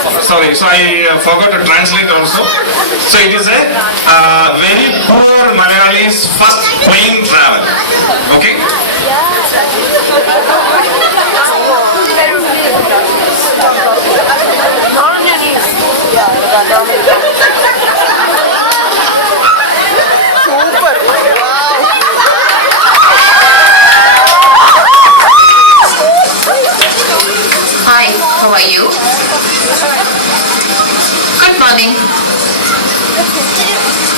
Sorry, so I forgot to translate also. So it is a very poor Malayalis first plane travel. Okay? Hi, how are you? Good morning.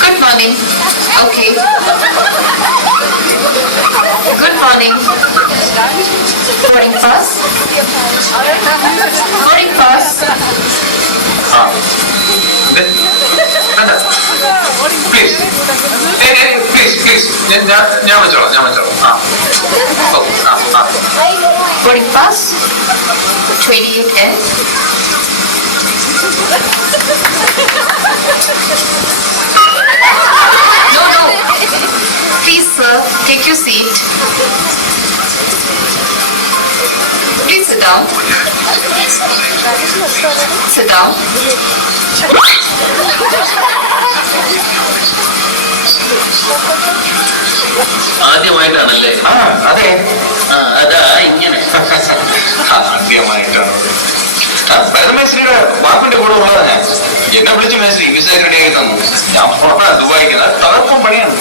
Good morning. Okay. Good morning. Boarding pass. Boarding pass. Please. Please. ഞാൻ വെച്ചോളാം. Boarding pass. 28N. No. Please, sir, take your seat. Please sit down. Sit down. ആദ്യമായിട്ടാണല്ലേ? അതെ. അതാ ഇങ്ങനെ. ആദ്യമായിട്ടാണ്. മേശ്രീയുടെ വാപ്പിന്റെ കൂടെ ഉള്ളതാ ഞാൻ. എന്നെ വിളിച്ചു മേശ്രീ വിസ റെഡിയാക്കി തന്നു. ഞാൻ പുറത്താ ദുബായിക്ക്. തകർപ്പം പണിയാണ്.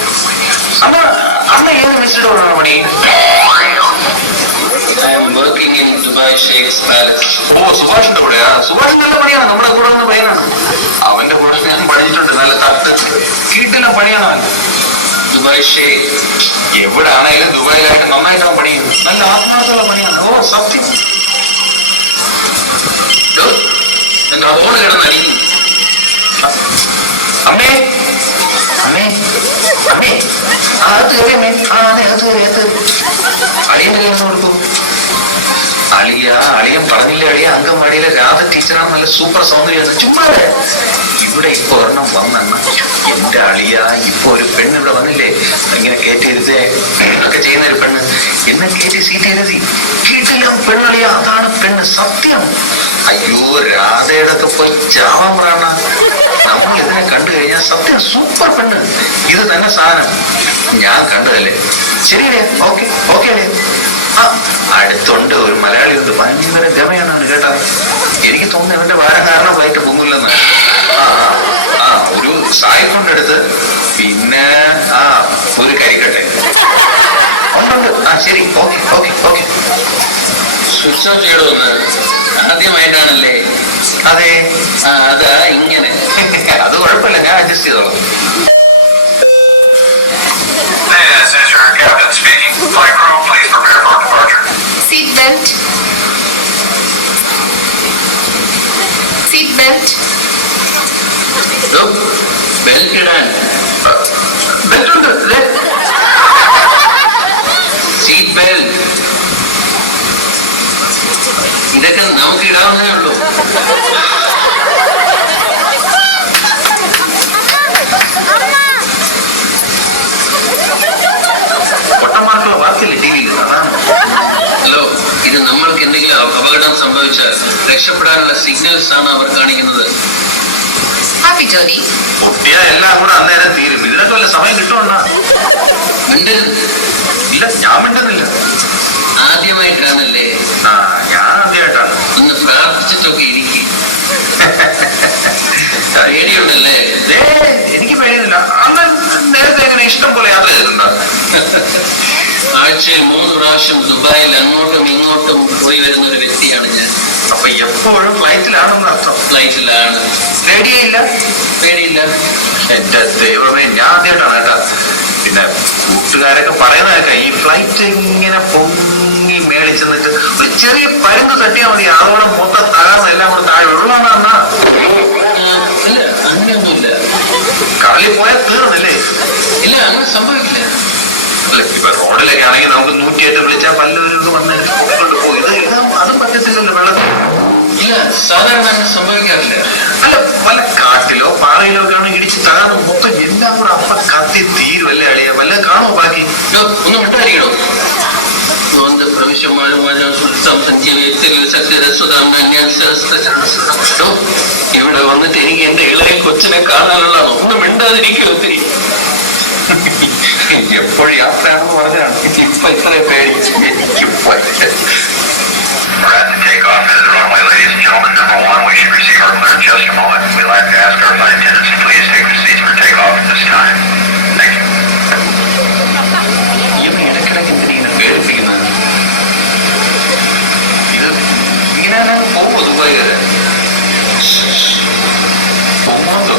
അന്ന് ഏത് മേശ്രിയുടെ കൂടെയാണ് പണി? I am working in Dubai Sheikh's Palace. സുഭാഷിന്റെ കൂടെയാ? സുഭാഷ് നല്ല പണിയാണ്. നമ്മുടെ കൂടെ വന്ന പയ്യനാണ്. അവന്റെ കൂടെ ഞാൻ പഠിച്ചിട്ടുണ്ട്. നല്ല തട്ട് കീട്ടില്ല പണിയാണ് അവൻ. ദുബായ് ഷെയ്ഖ് എവിടാണേലും ദുബായിലായിട്ട് നന്നായിട്ട് അവൻ പണിയും. നല്ല ആത്മാർത്ഥമുള്ള പണിയാണ്. സത്യം. എന്റെ ഫോണ് കിടന്നടിക്കും. അമ്മേ അകത്ത് കയറിയമ്മേ. അതെ അകത്ത് കയറി. അളിയന്റെ കയ്യിൽ നിന്ന് കൊടുക്കും. അളിയൻ പറഞ്ഞില്ലേ അളിയ അംഗൻവാടിയിലെ രാധ ടീച്ചറാണ്. നല്ല സൂപ്പർ സൗന്ദര്യമാണ്. ചുമ്മാതെ ഇവിടെ ഇപ്പൊ ഒരെണ്ണം വന്നെണ്ണ. എന്റെ അളിയ ഇപ്പൊ ഒരു പെണ്ണ് ഇവിടെ വന്നില്ലേ, ഇങ്ങനെ കയറ്റിയിരുത്തേ ഒക്കെ ചെയ്യുന്ന ഒരു പെണ്ണ് എന്നെ കയറ്റി സീറ്റ് എഴുതി വീട്ടിലെ പെണ്ണളിയ. അതാണ് പെണ്ണ്. സത്യം. അയ്യോ രാധയുടെ ഒക്കെ പോയി ചാവാൻ പറയണ. നമ്മൾ ഇതിനെ കണ്ടു കഴിഞ്ഞാൽ സത്യം സൂപ്പർ പെണ്ണ്. ഇത് തന്നെ സാധനം ഞാൻ കണ്ടതല്ലേ. ശരിയല്ലേ? ഓക്കെ അല്ലേ? അടുത്തുണ്ട് ഒരു മലയാളി ഉണ്ട്. ഭയങ്കര ഗമയാണ് കേട്ടാ. എനിക്ക് തോന്നുന്നു അവന്റെ ഭാരം കാരണം വൈകിട്ട് പൊങ്ങില്ലെന്ന്. ഒരു സായിക്കൊണ്ടെടുത്ത് പിന്നെ ഒരു കരിക്കട്ടെ ഉണ്ട്. ശരി. ഓക്കെ. സ്വിച്ച് ഓഫ് ചെയ്യണമെന്ന് ആദ്യമായിട്ടാണല്ലേ? അതെ. അതാ ഇങ്ങനെ. അത് കുഴപ്പമില്ല, ഞാൻ അഡ്ജസ്റ്റ് ചെയ്തോളാം. This is your captain speaking. Flight crew, please prepare for departure. Seat belt. Seat belt. Belt ഇടാൻ ബെൽറ്റുണ്ട്. സീറ്റ് ബെൽറ്റ് ഇതൊക്കെ നമുക്ക് ഇടാവുന്നതേ ഉള്ളൂ. പൊട്ടന്മാർക്കുള്ള വാക്കില്ലേ ടി വിയിൽ? ഹലോ, ഇത് നമ്മൾക്ക് എന്തെങ്കിലും അപകടം സംഭവിച്ചാൽ രക്ഷപ്പെടാനുള്ള സിഗ്നൽസ് ആണ് അവർ കാണിക്കുന്നത്. Happy journey. പൊട്ടിയാ എല്ലാം കൂടെ അന്നേരം തീരും. ഇതിനൊക്കെ വല്ല സമയം കിട്ടുമെന്നാ? മിണ്ടരുത്. ഇല്ല, ഞാൻ മിണ്ടുന്നില്ല. ആദ്യമായിട്ടാണല്ലേ? ഞാൻ ആദ്യമായിട്ടാണ്. ഒന്ന് പ്രാർത്ഥിച്ചിട്ടൊക്കെ ഇരിക്കും. പേടിയുണ്ടല്ലേ? എനിക്ക് പേടിയൊന്നുമില്ല. അന്ന് നേരത്തെ എങ്ങനെ ഇഷ്ടം പോലെ യാത്ര ചെയ്തിട്ടുണ്ടോ? ആഴ്ചയിൽ 3 പ്രാവശ്യം ദുബായിൽ അങ്ങോട്ടും ഇങ്ങോട്ടും പോയി വരുന്ന ഒരു വ്യക്തിയാണ് ഞാൻ. അപ്പൊ എപ്പോഴും ഫ്ലൈറ്റിലാണെന്ന് അർത്ഥം? ഫ്ലൈറ്റിലാണ്. പേടിയില്ല? എന്റെ ദൈവമേ, ഞാൻ ആദ്യമായിട്ടാണ് കേട്ടാ. പിന്നെ കൂട്ടുകാരൊക്കെ പറയുന്ന കേൾക്കാം, ഈ ഫ്ലൈറ്റ് ഇങ്ങനെ പൊങ്ങി മേളിൽ ചെന്നിട്ട് ഒരു ചെറിയ പരുന്ന് തട്ടിയാൽ മതി, അതോടെ മൊത്തം തകർന്ന് എല്ലാം കൂടെ താഴെ ഉള്ളതാണെന്നാ. ഇല്ല, അങ്ങനെയൊന്നുമില്ല. കടലിൽ പോയാൽ തീർന്നില്ലേ? ഇല്ല, അങ്ങനെ സംഭവിക്കില്ല. അല്ല, ഇപ്പൊ റോഡിലൊക്കെ ആണെങ്കിൽ നമുക്ക് 108 വിളിച്ചാൽ പലരും വന്ന് കൊണ്ട് പോകും. ഇത് അതും പറ്റത്തില്ലല്ലോ വെള്ളത്തിൽ. ഇല്ല, സാധാരണ അങ്ങനെ സംഭവിക്കാറില്ല. അല്ല, വല്ല കാട്ടിലോ പാറയിലോ ഒക്കെ ഇടിച്ച് തകർന്ന് മൊത്തം എല്ലാം കൂടെ അപ്പ കത്തി തീരുവല്ലേ അളിയ? വല്ല കാണുമോ ബാക്കി? ഒന്നും ഉണ്ടായിരിക്കണോ? ഇവിടെ വന്നിട്ട് എനിക്ക് എന്റെ ഇളയ കൊച്ചിനെ കാണാനുള്ളതാണ്. ഒന്നും മിണ്ടാതിരിക്കും ഒത്തിരി. എപ്പോഴും യാത്രയാണെന്ന് പറഞ്ഞാണ് ഇപ്പൊ ഇത്രയും പേടി. We're at the takeoff to the runway, ladies and gentlemen. Number one, we should receive our clear in just a moment. We'd like to ask our flight attendants to please take their seats for takeoff at this time. Thank you. ഇവൻ ഇടയ്ക്കിടയ്ക്ക് എന്തിനെ പേടിപ്പിക്കുന്നത്? ഇത് ഇങ്ങനെ പോവോ Dubai വരെ? പോകുന്നുണ്ടോ?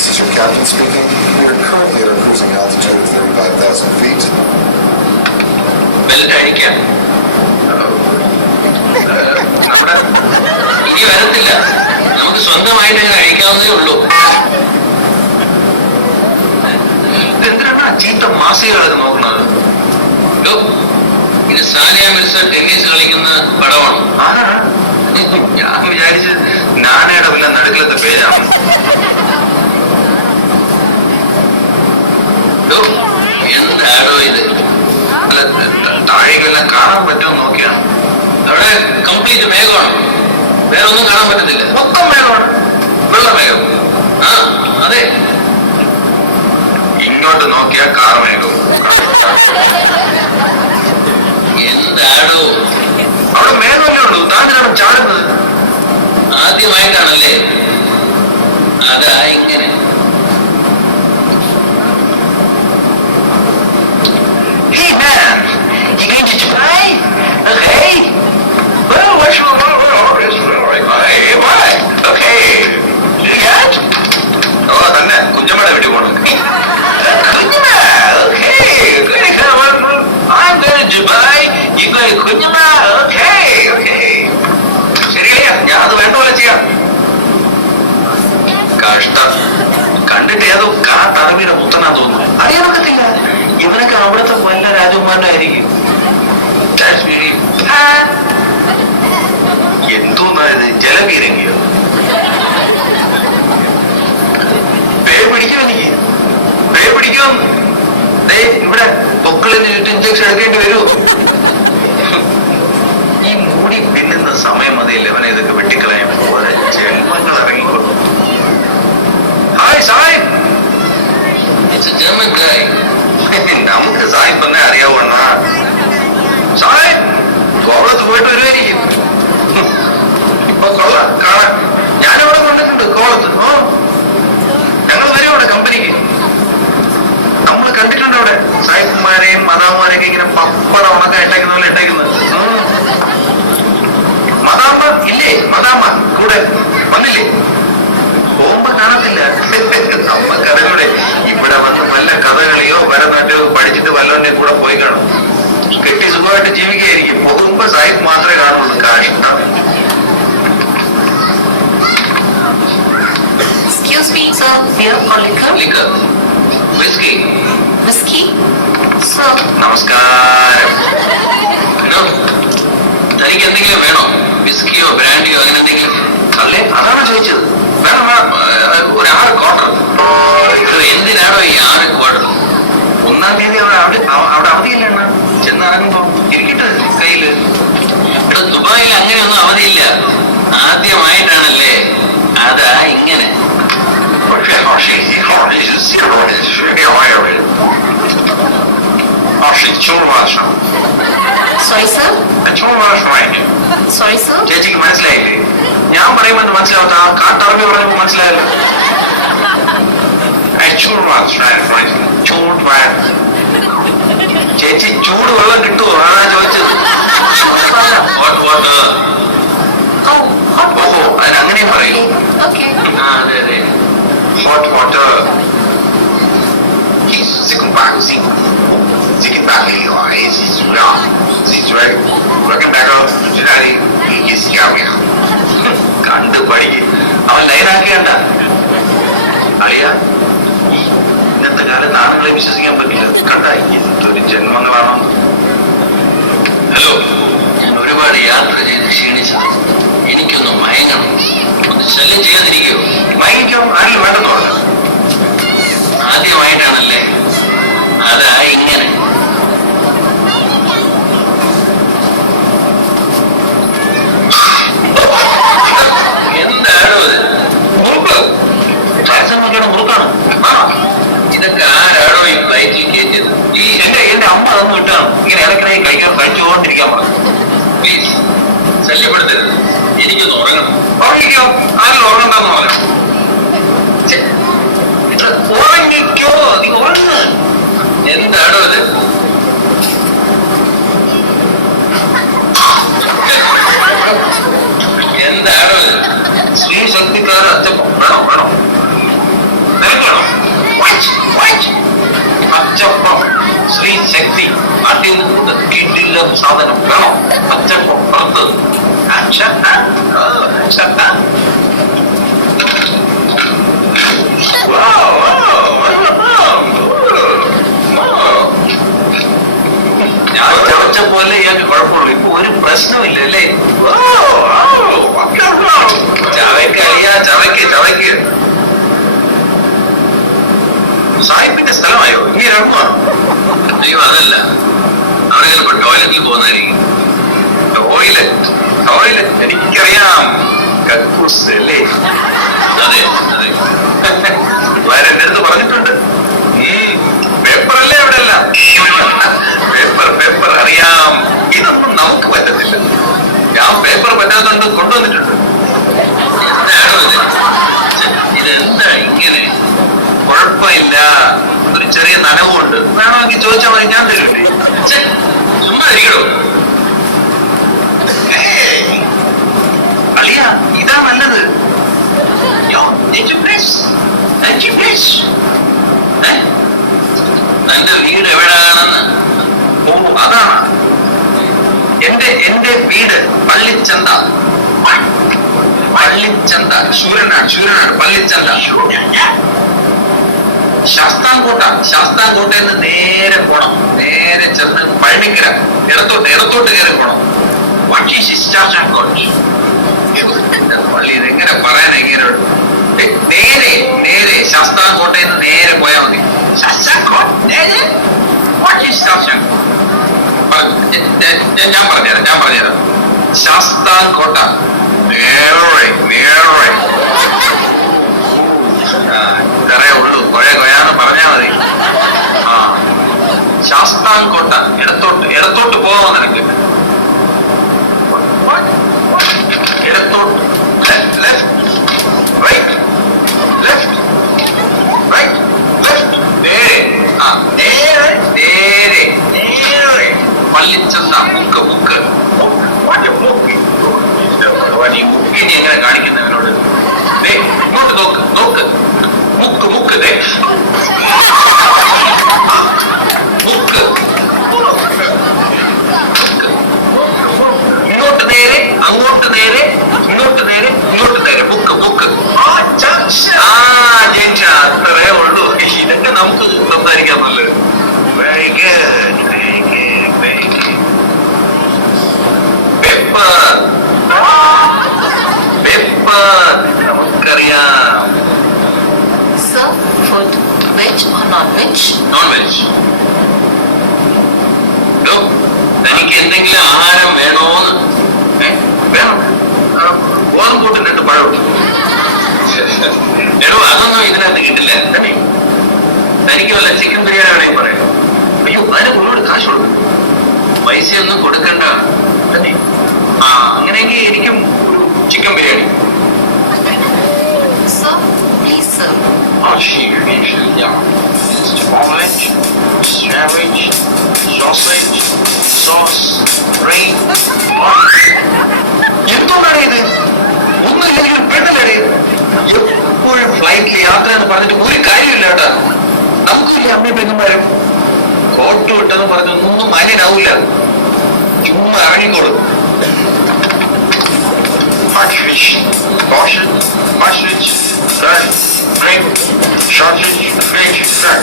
This is your captain speaking. We are currently at our cruising altitude of 35,000 feet. Belt അഴിക്കാം. നമ്മുടെ ഇനി വരത്തില്ല. നമുക്ക് സ്വന്തമായിട്ട് കഴിക്കാവുന്നേ ഉള്ളൂ. എന്തിനാണ് ചീത്ത മാസികകളൊക്കെ നോക്കുന്നത്? ഇത് സാനിയ മിർസ ടെന്നീസ് കളിക്കുന്ന പടമാണ്. ആരാണ്? ഞാൻ വിചാരിച്ച് നാനയുടെ വല്ല നടുക്കലത്തെ പേരാണ്. എന്താണോ ഇത്? അല്ല, താഴേക്കെല്ലാം കാണാൻ പറ്റുമോ നോക്കിയാണ്. അവിടെ കംപ്ലീറ്റ് മേഘമാണ്. വേറെ ഒന്നും കാണാൻ പറ്റത്തില്ല. മൊത്തം മേഘമാണ്. വെള്ളമേഘം. ആ അതെ, ഇങ്ങോട്ട് നോക്കിയാൽ കാർമേഘവും. എന്താണോ? അവിടെ മേഘമല്ലേ ഉള്ളൂ, താങ്കളാണ് ചാടുന്നത്. ആദ്യമായിട്ടാണല്ലേ? അതാ ഇങ്ങനെ. Hey man, you going to Dubai? Okay. Well, what's your Hey, why? Okay. Riyadh? Oh, തന്നെ കുഞ്ഞമ്മയുടെ വീട്ടിൽ പോകണം. കുഞ്ഞമ്മ, okay. I'm going to Dubai. You going to Kunjamma? Okay, okay. ശരിയല്ലേ? ഞാൻ അത് വേണ്ട പോലെ ചെയ്യാം. കഷ്ടം. കണ്ടിട്ട് ഏതോ കാട്ടറബിയുടെ പുത്തനാ തോന്നുന്നു. അറിയാൻ പറ്റത്തില്ല. ഇവനൊക്കെ അവിടുത്തെ വല്ല രാജകുമാരനായിരിക്കും. എന്തോന്നാ ഇത്? ജലപീരങ്കിയോ? പേ പിടിക്കും എനിക്ക്. പേ പിടിക്കും. ഇവിടെ പൊക്കളിന് ചുറ്റും ഇഞ്ചക്ഷൻ എടുക്കേണ്ടി വരുമോ? ഈ മൂടി പിന്നുന്ന സമയം മതിയില്ല ഇവനെ ഇതൊക്കെ വെട്ടിക്കളയാൻ. പോലെ ജന്മങ്ങൾ ഇറങ്ങിക്കൊള്ളു. ഹായ് സാഹിബ്. നമുക്ക് സാഹിബ് തന്നെ അറിയാവുന്ന സാഹിബ് കോവളത്ത് പോയിട്ട് വരുമായിരിക്കും. ഇപ്പൊ കൊള്ളാം കാണാൻ. ഞാനിവിടെ കൊണ്ടിട്ടുണ്ട് കോവളത്ത്. ഞങ്ങൾ വരും അവിടെ കമ്പനിക്ക്. നമ്മൾ കണ്ടിട്ടുണ്ട് അവിടെ സാഹിബുമാരെയും മദാമാരെയൊക്കെ ഇങ്ങനെ പപ്പട ഉണക്ക ഇട്ടേക്കുന്ന പോലെ ഇട്ടേക്കുന്നത്. മദാമ്മ ഇല്ലേ? മദാമ്മ കൂടെ വന്നില്ലേ? പോകുമ്പോ കാണത്തില്ല. നമ്മക്കറിഞ്ഞൂടെ ഇവിടെ വന്ന് വല്ല കഥകളിയോ ഭരതനാട്യമോ പഠിച്ചിട്ട് വല്ലവന്റെ കൂടെ പോയി കാണും. കെട്ടി സുഖമായിട്ട് ജീവിക്കുകയായിരിക്കും. പോകുമ്പോ സാഹിബ് മാത്രമേ കാണുള്ളൂ. കഷ്ടം. Excuse me, sir. Beer or liquor? Liquor, whisky. Whiskey? Sir. നമസ്കാരം. തനിക്ക് എന്തെങ്കിലും വേണോ? വിസ്കിയോ ബ്രാൻഡിയോ അങ്ങനെ എന്തെങ്കിലും? അല്ലേ, അതാണ് ചോദിച്ചത്. വേണം വേണം. ഒരു 6 ക്വാർട്ടർ. എന്തിനാണോ ഈ 6 ക്വാർട്ടർ? 1-ാം തീയതി അവിടെ അവധിയില്ല. ചെന്നിറങ്ങുമ്പോ ഇരിക്കട്ടെ കയ്യില്. ഇവിടെ ദുബായിൽ അങ്ങനെയൊന്നും അവധിയില്ല. ആദ്യമായിട്ടാണല്ലേ? അതാ ഇങ്ങനെ. Sorry, sir. ചേച്ചിക്ക് മനസ്സിലായില്ലേ? ഞാൻ പറയുമ്പോൾ മനസ്സിലാവാത്ത ആ കാട്ടറബി പറയുമ്പോൾ മനസ്സിലായല്ലോ. ചേച്ചി ചൂട് വെള്ളം കിട്ടുമോ ആണാ ചോദിച്ചത്. Hot water. ഓഹോ, അതിനങ്ങനെയും പറയൂ. Okay. അതെ അതെ. Hot water. Second back, കണ്ട് പഠിക്കും. അവൻ ലൈനാക്കിയണ്ട അളിയ. ഇന്നത്തെ കാലത്ത് ആണുങ്ങളെ വിശ്വസിക്കാൻ പറ്റില്ല. കണ്ട എന്തൊരു ജന്മങ്ങളാണോ. ഹലോ, ഞാൻ ഒരുപാട് യാത്ര ചെയ്ത് ക്ഷീണിച്ചത്. എനിക്കൊന്ന് മയങ്ങണം. ഒന്ന് ശല്യം ചെയ്യാതിരിക്കുമോ? മയങ്ങിക്കോ, ആരിലും വേണ്ടെന്ന് പറഞ്ഞു. ആദ്യമായിട്ടാണല്ലേ, അതാ ഇങ്ങനെ. എന്താണോ ഇത്? മുറുക്ക് ട്രാൻസ്ഫർ മുറുക്കാണ്. ഇതൊക്കെ ആരാണോ ഈ ഫ്ലൈറ്റിൽ കയറ്റിയത്? എന്റെ അമ്മ അതൊന്നും വിട്ടാണ്. ഇങ്ങനെ ഇടയ്ക്കിടയിൽ കഴിച്ചുകൊണ്ടിരിക്കാൻ പറഞ്ഞു. പ്ലീസ് ശല്യപ്പെടുത്തരുത്. എനിക്കൊന്ന് ഉറങ്ങണം. ഉറങ്ങിക്കോ, ആരും ഉറങ്ങണ്ടെന്ന് പറഞ്ഞു. ഉറങ്ങിക്കോ, നീ ഉറങ്ങ്. എന്താണോ ഇത്? എന്താണോ ഇത്? സ്ത്രീ ശക്തിക്കാർ അച്ചപ്പം വേണം വേണം നിനക്കണം. അച്ചപ്പം ശ്രീ ശക്തി അതിൽ നിന്ന് കിട്ടില്ല സാധനം വേണം. അച്ചപ്പം പുറത്തത് ഞാൻ ചവച്ച പോലെ ഇയാൾക്ക് കുഴപ്പമുള്ളൂ. ഇപ്പൊ ഒരു പ്രശ്നമില്ല അല്ലേ? ചവയ്ക്ക് അളിയാ, ചവയ്ക്ക് ചവയ്ക്ക്. സാഹിബിന്റെ സ്ഥലമായോ? ഈ രണ്ടുമാണ്. അയ്യോ അതല്ല, അവിടെ ചിലപ്പോ ടോയ്ലറ്റിൽ പോകുന്നതായിരിക്കും. ടോയ്ലറ്റ് എനിക്കറിയാം. കക്കൂസ് അല്ലേ? അതെ അതെ. എന്റെ അടുത്ത് പറഞ്ഞിട്ടുണ്ട്. പേപ്പർ അല്ലേ അവിടെ അല്ല. പേപ്പർ അറിയാം. ഇതൊന്നും നമുക്ക് പറ്റത്തില്ല. ഞാൻ പേപ്പർ പറ്റാത്തതുകൊണ്ട് കൊണ്ടുവന്നിട്ടുണ്ട്. എന്താണോ ഇത്? ഇതെന്താ ഇങ്ങനെ? കുഴപ്പമില്ല, ഒരു ചെറിയ നനവുണ്ട്. വേണമെങ്കിൽ ചോദിച്ചാൽ മതി, ഞാൻ തരില്ലേ. ചുമ്മാ ഇരിക്കണോ? അളിയ, ഇതാ നല്ലത്. തന്റെ വീട് എവിടെയാണെന്ന്? ഓ, അതാണ് എന്റെ വീട്. പള്ളിച്ചന്ത. ശൂരനാട് പള്ളിച്ചന്ത. ശാസ്താംകോട്ടയിൽ നിന്ന് നേരെ പോണം. നേരെ ചെന്ന് പഴനിക്കര ഇടത്തോട്ട് കയറി പോണം. പള്ളി ഇതെങ്ങനെ പറയാൻ എങ്ങനെ? നേരെ ശാസ്താംകോട്ടയിൽ നിന്ന് നേരെ പോയാൽ മതി. ഞാൻ പറഞ്ഞുതരാം. ശാസ്താംകോട്ട ഇത്രേ ഉള്ളൂ. കൊയാന്ന് പറഞ്ഞാ മതി. ശാസ്താംകോട്ട ഇടത്തോട്ട് പോവാൻ നിനക്ക്. ഇടത്തോട്ട് പള്ളിച്ചന്ത മുക്ക് നീ മുക്കിനി എങ്ങനെ കാണിക്കുന്നവനോട്? ഇങ്ങോട്ട് നോക്ക്. മുക്ക് മുക്ക് ഇങ്ങോട്ട് നേരെ, അങ്ങോട്ട് നേരെ, ഇങ്ങോട്ട് നേരെ, ഇങ്ങോട്ട് നേരെ. മുക്ക് അത്രേ ഉള്ളൂ. ഇതൊക്കെ നമുക്ക് സംസാരിക്കാൻ നല്ലത്. Very good. പേപ്പർ നമുക്കറിയാം. Sir, food, veg or non-veg? Non veg. തനിക്ക് എന്തെങ്കിലും ആഹാരം വേണോന്ന്? വേണം. ഗോതമ്പൂട്ട് 2 പഴം. എടോ അതൊന്നും ഇതിനകത്ത് കിട്ടില്ല. തന്നെ തനിക്ക് വല്ല ചിക്കൻ ബിരിയാണി വേണമെങ്കിൽ പറയാം. അയ്യോ, അതിന് ഒരുപാട് കാശ് കൊടുക്കും. പൈസയൊന്നും കൊടുക്കണ്ട. തന്നെ അങ്ങനെയെങ്കിൽ എനിക്കും ഒരു chicken biryani. Sir, please, sir. 2鱼面是一样 orange, sandwich, sausage, sauce, rain. എന്തുകൊണ്ടാണ് ഇത്? ഒന്നും ഇല്ലെങ്കിൽ പെണ്ണല്ലേ? എപ്പോഴും ഫ്ലൈറ്റിൽ യാത്ര എന്ന് പറഞ്ഞിട്ട് ഒരു കാര്യമില്ല കേട്ടാ. നമുക്കില്ല അമ്മയും പെങ്ങന്മാരും കോട്ട് വിട്ടെന്ന് പറഞ്ഞൊന്നും മാന്യനാവൂല. ചുമ്മാ ഇറങ്ങിക്കോളും. Hot fish, sausage, sausage, red, grape, sausage, veg, crab.